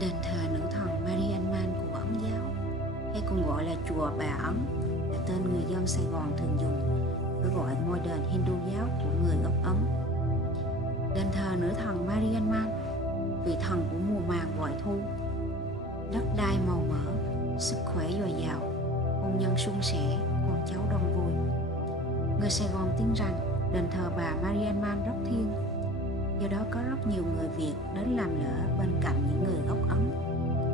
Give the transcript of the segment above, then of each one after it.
Đền thờ nữ thần Mariamman của Ấn giáo, hay còn gọi là chùa Bà Ấn, là tên người dân Sài Gòn thường dùng để gọi ngôi đền Hindu giáo của người gốc Ấn. Đền thờ nữ thần Mariamman, vị thần của mùa màng bội thu, đất đai màu mỡ, sức khỏe dồi dào, hôn nhân suôn sẻ, con cháu đông vui. Người Sài Gòn tin rằng đền thờ bà Mariamman rất thiêng, do đó có rất nhiều người Việt đến làm lễ bên cạnh những người gốc Ấn.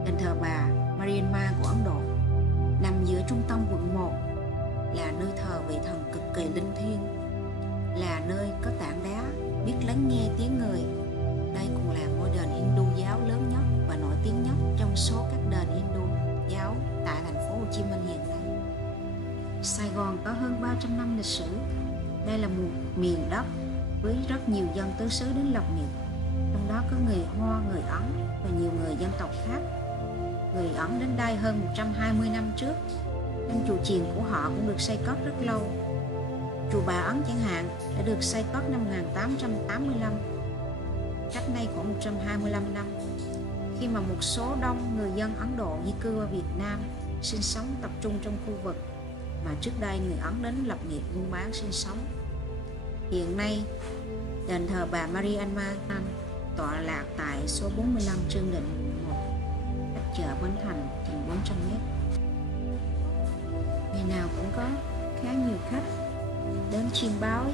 Đền thờ bà Mariamman của Ấn Độ nằm giữa trung tâm quận 1, là nơi thờ vị thần cực kỳ linh thiêng, là nơi có tảng đá biết lắng nghe tiếng người. Đây cũng là ngôi đền Hindu giáo lớn nhất và nổi tiếng nhất trong số các đền Hindu giáo tại thành phố Hồ Chí Minh hiện nay. Sài Gòn có hơn 300 năm lịch sử. Đây là một miền đất với rất nhiều dân tứ xứ đến lập nghiệp, trong đó có người Hoa, người Ấn và nhiều người dân tộc khác. Người Ấn đến đây hơn 120 năm trước, nên chùa chiền của họ cũng được xây cất rất lâu. Chùa Bà Ấn chẳng hạn đã được xây cất năm 1885, cách nay khoảng 125 năm, khi mà một số đông người dân Ấn Độ di cư vào Việt Nam sinh sống tập trung trong khu vực mà trước đây người Ấn đến lập nghiệp buôn bán sinh sống. Hiện nay, đền thờ bà Mariamman tọa lạc tại số 45 Trương Định 1, cách chợ Bến Thành chừng 400 m. Ngày nào cũng có khá nhiều khách đến chiêm bái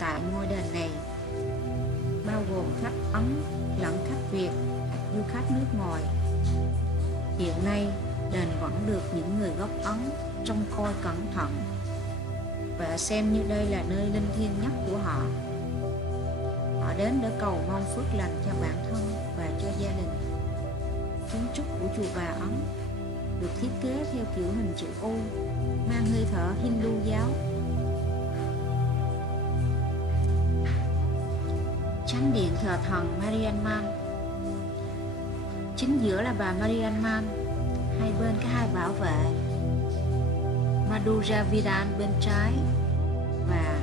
tại ngôi đền này, bao gồm khách Ấn lẫn khách Việt, du khách nước ngoài. Hiện nay, đền vẫn được những người gốc Ấn trông coi cẩn thận và xem như đây là nơi linh thiêng nhất của họ. Họ đến để cầu mong phước lành cho bản thân và cho gia đình. Kiến trúc của chùa Bà Ấn được thiết kế theo kiểu hình chữ U, mang hơi thở Hindu giáo. Chánh điện thờ thần Mariamman, chính giữa là bà Mariamman, hai bên có hai bảo vệ, Madhura Vidan bên trái và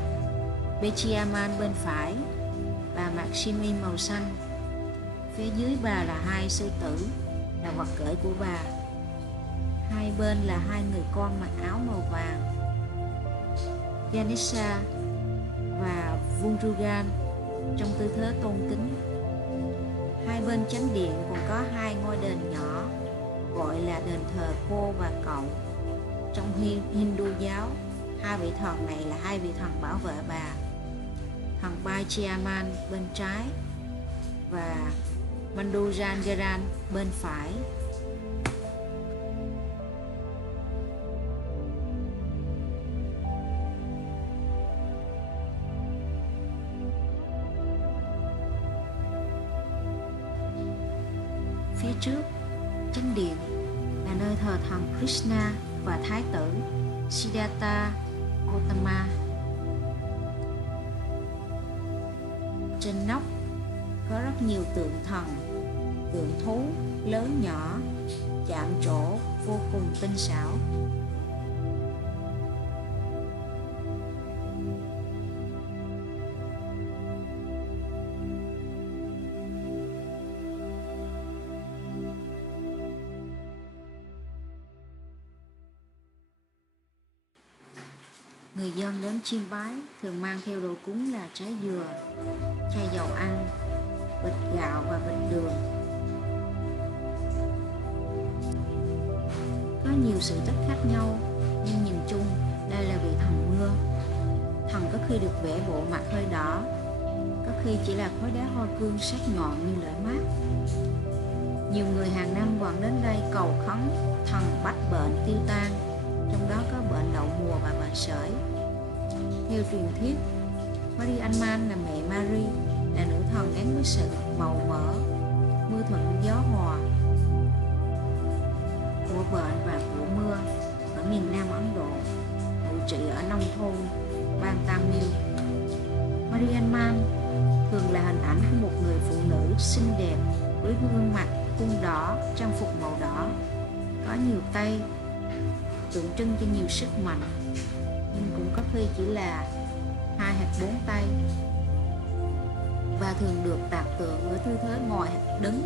Bechiaman bên phải, bà mặc xiêm y màu xanh. Phía dưới bà là hai sư tử, là vật kể của bà. Hai bên là hai người con mặc áo màu vàng, Ganesha và Vundrugan, trong tư thế tôn kính. Hai bên chánh điện còn có hai ngôi đền nhỏ, gọi là đền thờ cô và cậu. Trong Hindu giáo, hai vị thần này là hai vị thần bảo vệ bà, thần Bechiaman bên trái và Madhurangaran bên phải. Phía trước chánh điện là nơi thờ thần Krishna và thái tử Siddhartha Gautama. Trên nóc có rất nhiều tượng thần, tượng thú lớn nhỏ, chạm trổ vô cùng tinh xảo. Người dân đến chiêm bái thường mang theo đồ cúng là trái dừa, chai dầu ăn, bịch gạo và bịch đường. Có nhiều sự tích khác nhau, nhưng nhìn chung đây là vị thần mưa. Thần có khi được vẽ bộ mặt hơi đỏ, có khi chỉ là khối đá hoa cương sắc nhọn như lưỡi mát. Nhiều người hàng năm vẫn đến đây cầu khấn thần bách bệnh tiêu tan, trong đó có bệnh đậu mùa và bệnh sởi. Theo truyền thuyết, Mariamman là mẹ Mary, là nữ thần gắn với sự màu mỡ, mưa thuận gió hòa, của bệnh và của mưa ở miền Nam Ấn Độ, ngụ trị ở nông thôn bang Tamil. Mariamman thường là hình ảnh của một người phụ nữ xinh đẹp với gương mặt khuôn đỏ, trang phục màu đỏ, có nhiều tay, tượng trưng cho nhiều sức mạnh, nhưng cũng có khi chỉ là 2 hoặc 4 tay, và thường được tạc tượng ở tư thế ngồi hoặc đứng.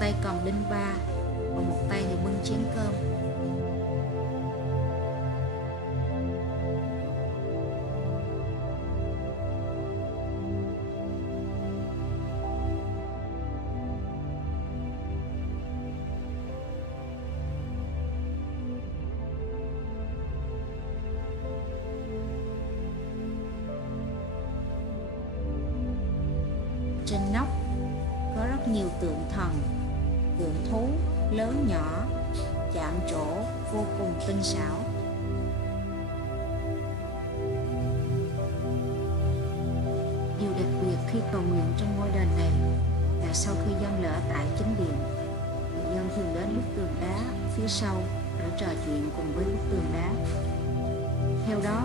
tay cầm đinh ba, còn một tay thì bưng chén cơm. Trên nóc có rất nhiều tượng thần, tượng thú lớn nhỏ, chạm trổ vô cùng tinh xảo. Điều đặc biệt khi cầu nguyện trong ngôi đền này là sau khi dâng lễ tại chính điện, người dân thường đến bức tường đá phía sau để trò chuyện cùng với bức tường đá. Theo đó,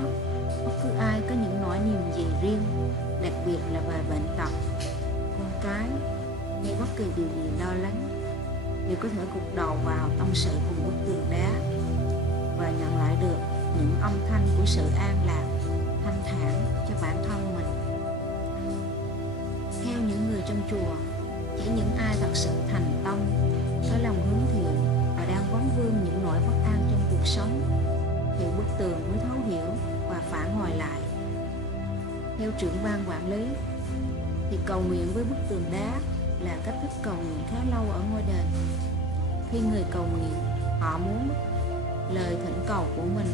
bất cứ ai có những nỗi niềm gì riêng, đặc biệt là về bệnh tật, con cái hay bất kỳ điều gì lo lắng, đều có thể gục đầu vào tâm sự cùng bức tường đá và nhận lại được những âm thanh của sự an lạc, thanh thản cho bản thân mình. Theo những người trong chùa, chỉ những ai thật sự thành tâm, có lòng hướng thiện và đang vấn vương những nỗi bất an trong cuộc sống thì bức tường mới thấu hiểu và phản hồi lại. Theo trưởng ban quản lý thì cầu nguyện với bức tường đá là cách thức cầu nguyện khá lâu ở ngôi đền. Khi người cầu nguyện, họ muốn lời thỉnh cầu của mình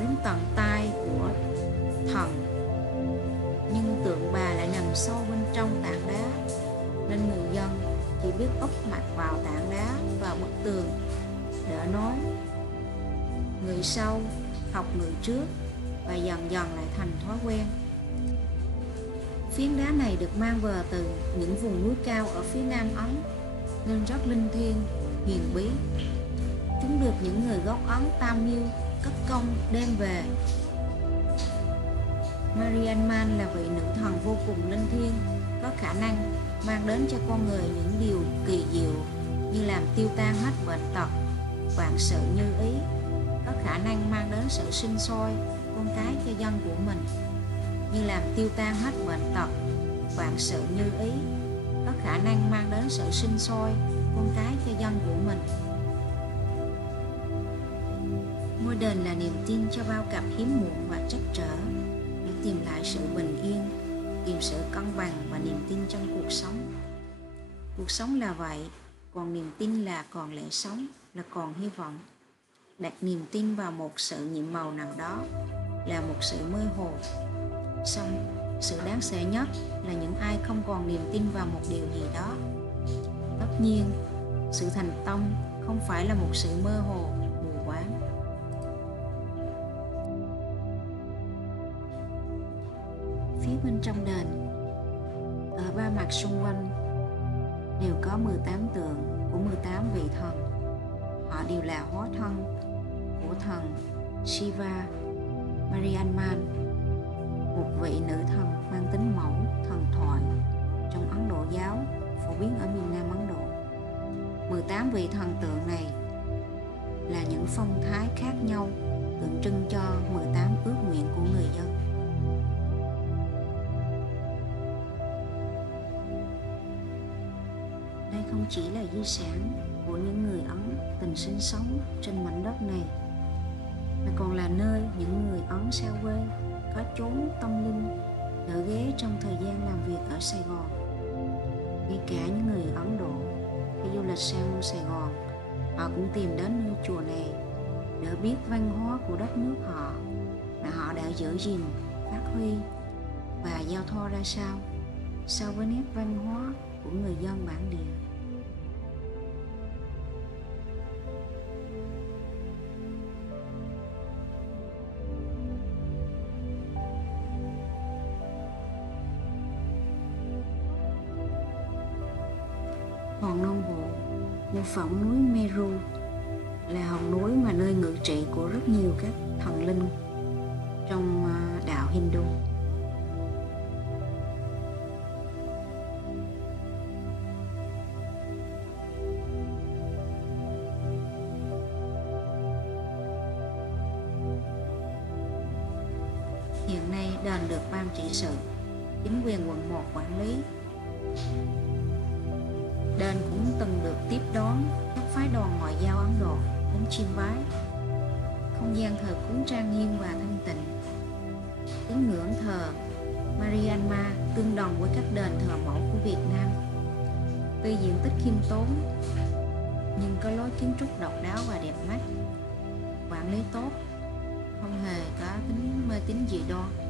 đến tận tai của thần, nhưng tượng bà lại nằm sâu bên trong tảng đá, nên người dân chỉ biết úp mặt vào tảng đá và bức tường để nói. Người sau học người trước và dần dần lại thành thói quen. Phiến đá này được mang về từ những vùng núi cao ở phía Nam Ấn nên rất linh thiêng, huyền bí. Chúng được những người gốc Ấn Tam Miêu cất công đem về. Mariamman là vị nữ thần vô cùng linh thiêng, có khả năng mang đến cho con người những điều kỳ diệu như làm tiêu tan hết bệnh tật, vạn sự như ý, có khả năng mang đến sự sinh sôi con cái cho dân của mình, như làm tiêu tan hết bệnh tật, vạn sự như ý, có khả năng mang đến sự sinh sôi con cái cho dân của mình. Ngôi đền là niềm tin cho bao cặp hiếm muộn và trắc trở để tìm lại sự bình yên, tìm sự cân bằng và niềm tin trong cuộc sống. Cuộc sống là vậy, còn niềm tin là còn lẽ sống, là còn hy vọng. Đặt niềm tin vào một sự nhiệm màu nào đó là một sự mơ hồ. Song sự đáng sợ nhất là những ai không còn niềm tin vào một điều gì đó. Tất nhiên, sự thành tâm không phải là một sự mơ hồ, mù quáng. Phía bên trong đền, ở ba mặt xung quanh đều có 18 tượng của 18 vị thần. Họ đều là hóa thân của thần Shiva, Mariamman, một vị nữ thần mang tính mẫu, thần thoại trong Ấn Độ giáo, phổ biến ở miền Nam Ấn Độ. 18 vị thần tượng này là những phong thái khác nhau, tượng trưng cho 18 ước nguyện của người dân. Đây không chỉ là di sản của những người Ấn từng sinh sống trên mảnh đất này, mà còn là nơi những người Ấn xa quê có chốn tâm linh đỡ ghé trong thời gian làm việc ở Sài Gòn. Ngay cả những người Ấn Độ khi du lịch sang Sài Gòn, họ cũng tìm đến ngôi chùa này để biết văn hóa của đất nước họ mà họ đã giữ gìn, phát huy và giao thoa ra sao so với nét văn hóa của người dân bản địa. Hòn Non Bộ, mô phỏng núi Meru, là hòn núi mà nơi ngự trị của rất nhiều các thần linh trong đạo Hindu. Hiện nay đền được ban trị sự, chính quyền quận 1 quản lý. Đền cũng tiếp đón các phái đoàn ngoại giao Ấn Độ đến chiêm bái. Không gian thờ cúng trang nghiêm và thanh tịnh. Tín ngưỡng thờ Mariamma tương đồng với các đền thờ mẫu của Việt Nam. Tuy diện tích khiêm tốn nhưng có lối kiến trúc độc đáo và đẹp mắt. Quản lý tốt, không hề có tính mê tín dị đoan.